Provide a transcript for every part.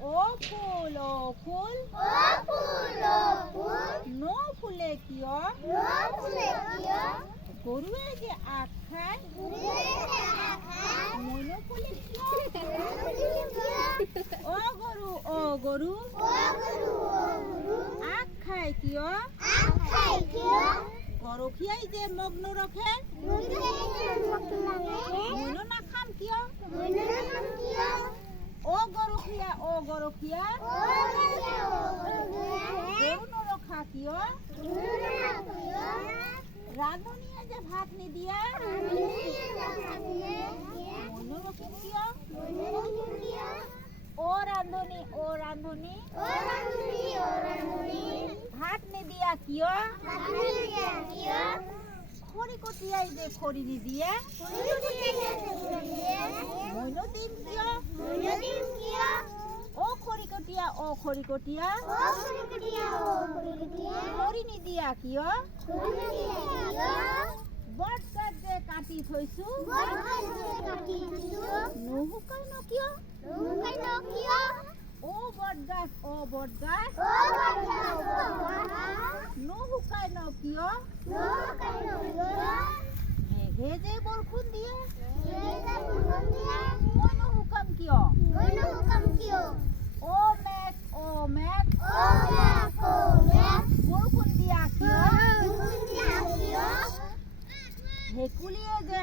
ফুল নুফুলে কিয় গৰুৱে যে আগ খায় মই নুফুলে কিয় অ গৰু আগ খায় কিয় গৰখীয়াই যে মগ নৰখে মইনো নাখাম কিয় অ গৰখীয়া গৰু নৰখা কিয় ৰান্ধনীয়ে যে ভাত নিদিয়ে মইনো ৰখিম কিয় অ ৰান্ধনী ভাত নিদিয়া কিয় খৰি কটিয়াই যে খৰি নিদিয়ে মইনো দিম কিয় অ খৰি কটীয়া খৰি নিদিয়া কিয় বটগছ যে কাটি থৈছো নুশুকাই ন কিয় অ বটগছ নুশুকাই ন কিয় মেঘে যে বৰষুণ দিয়ে মই নুশুকাম কিয় অ মেঘ বৰষুণ দিয়া কিয় ভেকুলীয়ে যে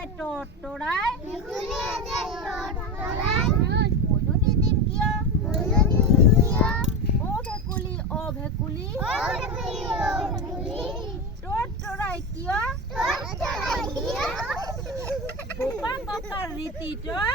তৰাই মইনো নিদিম কিয় অ ভেকুলী তৰাই কিয় বোকা ককাৰ ৰীতিটোত